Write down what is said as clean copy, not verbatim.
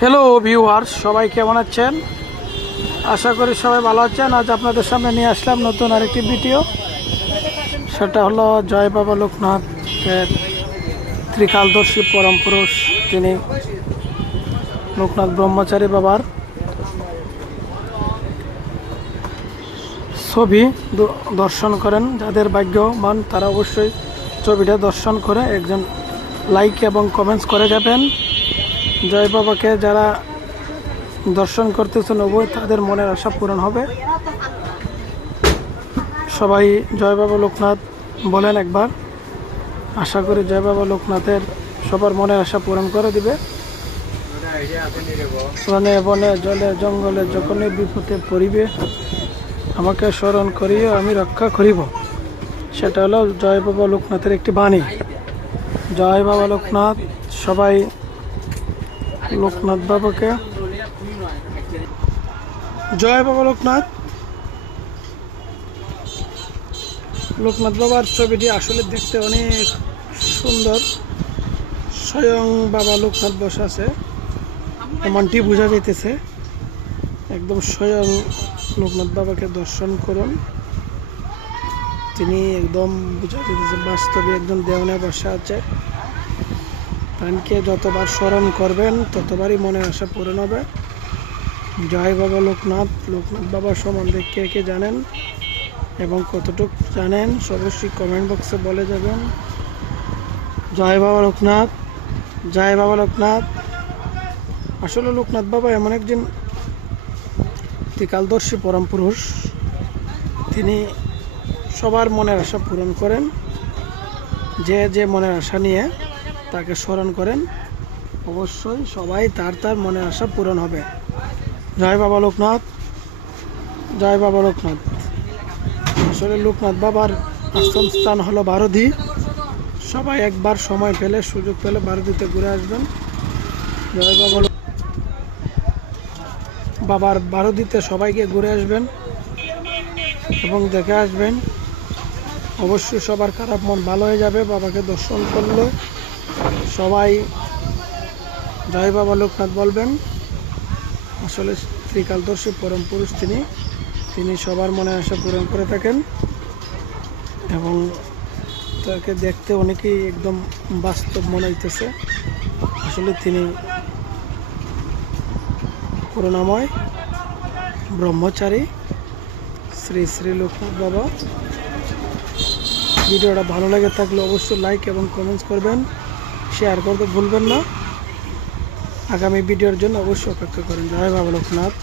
Hello viewers, সবাই কেমন আছেন? আশা করি সবাই ভালো আছেন। আজ আপনাদের সামনে নিয়ে আসলাম নতুন আরেকটি ভিডিও। সেটা হলো জয় বাবা লোকনাথের ত্রিকালদর্শী পরম পুরুষ তিনি লোকনাথ ব্রহ্মচারী বাবার ছবি দর্শন করেন। যাদের ভাগ্যবান তারা অবশ্যই ছবিটা দর্শন করে একজন লাইক এবং কমেন্টস করে যাবেন। জয় বাবাকে যারা দর্শন করতেছেন অবশ্যই তাদের মনের আশা পূরণ হবে। সবাই জয় বাবা লোকনাথ বলেন একবার। আশা করি জয় বাবা লোকনাথের সবার মনের আশা পূরণ করে দিবে। বনে বনে জলে জঙ্গলে যখনই বিপদে পড়িবে আমাকে স্মরণ করিও আমি রক্ষা করিব। সেটা হলো জয় বাবা লোকনাথের একটি বাণী। জয় বাবা লোকনাথ। সবাই লোকনাথ বাবাকে জয় বাবা লোকনাথ। লোকনাথ বাবার ছবিটি আসলে দেখতে অনেক সুন্দর। স্বয়ং বাবা লোকনাথ বসে আছে এমনটি বোঝা যাইতেছে। একদম স্বয়ং লোকনাথ বাবাকে দর্শন করুন। তিনি একদম বোঝা যাইতেছে বাস্তবে একদম দেওয়ানে বসে আছে। তাকে যতবার স্মরণ করবেন ততবারই মনের আশা পূরণ হবে। জয় বাবা লোকনাথ। লোকনাথ বাবা সম্বন্ধে কে কে জানেন এবং কতটুকু জানেন অবশ্যই কমেন্ট বক্সে বলে যাবেন। জয় বাবা লোকনাথ। জয় বাবা লোকনাথ। আসলে লোকনাথ বাবা এমন একজন ত্রিকালদর্শী পরম পুরুষ। তিনি সবার মনের আশা পূরণ করেন। যে যে মনের আশা নিয়ে তাকে স্মরণ করেন অবশ্যই সবাই তার মনের আশা পূরণ হবে। জয় বাবা লোকনাথ। জয় বাবা লোকনাথ। আসলে লোকনাথ বাবার আশ্রম স্থান হলো বারোধি। সবাই একবার সময় পেলে সুযোগ পেলে বারোধিতে ঘুরে আসবেন। জয় বাবা বাবার বারোধিতে সবাইকে ঘুরে আসবেন এবং দেখে আসবেন। অবশ্যই সবার খারাপ মন ভালো হয়ে যাবে বাবাকে দর্শন করলে। সবাই জয় বাবা লোকনাথ বলবেন। আসলে ত্রিকালদর্শী পরম পুরুষ তিনি সবার মনে আশা পূরণ করে থাকেন এবং তাকে দেখতে অনেকেই একদম বাস্তব মনে হইতেছে। আসলে তিনি করুণাময় ব্রহ্মচারী শ্রী শ্রী লোকনাথ বাবা। ভিডিওটা ভালো লাগে থাকলে অবশ্যই লাইক এবং কমেন্টস করবেন, শেয়ার করতে ভুলবেন না। আগামী ভিডিওর জন্য অবশ্যই অপেক্ষা করেন। জয় বাবা লোকনাথ।